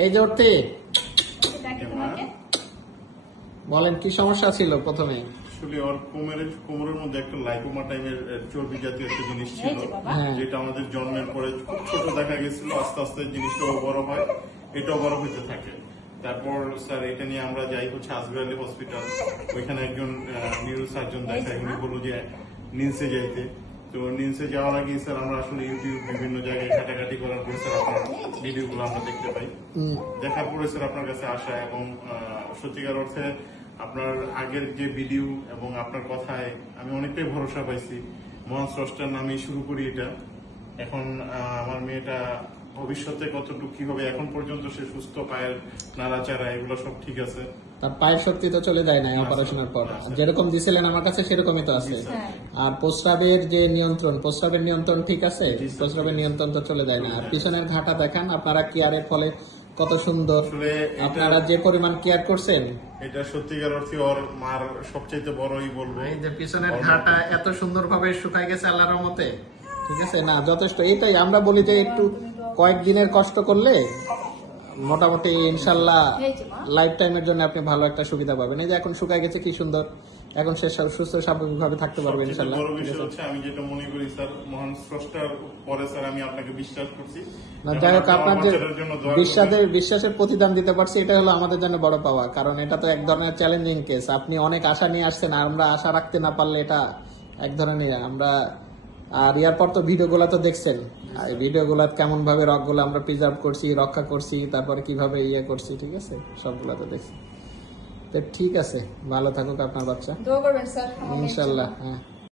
এই যে উঠতে বলেন কি সমস্যা ছিল প্রথমে? আসলে ওর কোমরের মধ্যে একটা লাইকোমা টাইপের চর্বি জাতীয় একটা জিনিস ছিল, যেটা আমাদের জন্মের পরে খুব ছোট দেখা গেছিল, আস্তে আস্তে জিনিসটাও বড় হয়, এটাও বড় হতে থাকে। তারপর স্যার এটা নিয়ে আমরা যাই হচ্ছে আসগর আলী হসপিটাল, ওইখানে একজন নিউরো সার্জন দেখায়, উনি বললো যে নিমসে যাইতে। তো নিমসে যাওয়ার আগে স্যার আমরা আসলে ইউটিউব বিভিন্ন জায়গায় ঘাটাঘাটি করার পর স্যার আপনার ভিডিওগুলো আমরা দেখতে পাই, দেখার পরে স্যার আপনার কাছে আসা এবং সত্যিকার অর্থে আপনার আগের যে ভিডিও এবং আপনার কথায় আমি অনেকটাই ভরসা পাইছি। মহান স্রষ্টার নামে শুরু করি এটা। এখন আমার মেয়েটা ভবিষ্যতে কতটুকু কি হবে, এখন পর্যন্ত সে সুস্থ, পায়ের নাড়াচাড়া এগুলো সব ঠিক আছে। তার পায়ের শক্তি তো চলে যায় না অপারেশনের পর, যেরকম দিছিলেন আমার কাছে সেরকমই তো আছে। আর প্রস্রাবের যে নিয়ন্ত্রণ, প্রস্রাবের নিয়ন্ত্রণ ঠিক আছে, প্রস্রাবের নিয়ন্ত্রণ তো চলে যায় না। আর পিছনের ঘাটা দেখান আপনারা কেয়ারের ফলে কত সুন্দর, আপনারা যে পরিমাণ কেয়ার করছেন, এটা সত্যিকার অর্থে ওর মার সবচাইতে বড়ই বলবো। এই যে পিছনের ঘাটা এত সুন্দর ভাবে শুকাই গেছে আল্লাহর রহমতে, ঠিক আছে না? যথেষ্ট। এটাই আমরা বলি যে একটু কয়েকদিনের কষ্ট করলে মোটামুটি ইনশাল্লাহ লাইফ টাইমের জন্য আপনি ভালো একটা সুবিধা পাবেন। এই যে এখন শুকাই গেছে কি সুন্দর, এখন সে সুস্থ স্বাভাবিক ভাবে থাকতে পারবে ইনশাল্লাহ। বড় বিষয় হচ্ছে আমি যেটা মনে করি স্যার, মহান স্রষ্টার পরে স্যার আমি আপনাকে বিশ্বাস করছি। না যাই হোক, আপনার যে বিশ্বাসের প্রতিদান দিতে পারছি এটা হলো আমাদের জন্য বড় পাওয়া, কারণ এটা তো এক ধরনের চ্যালেঞ্জিং কেস। আপনি অনেক আশা নিয়ে আসছেন, আর আমরা আশা রাখতে না পারলে এটা এক ধরনের আমরা। আর ইয়ার পর তো ভিডিওগুলো তো দেখছেন, এই ভিডিওগুলো কেমন ভাবে রকগুলো আমরা প্রিজার্ভ করছি, রক্ষা করছি, তারপরে কিভাবে ইয়ে করছি, ঠিক আছে, সবগুলো তো দেখছি। তো ঠিক আছে, ভালো থাকুক আপনার বাচ্চা দোয়া করবেন স্যার ইনশাল্লাহ। হ্যাঁ।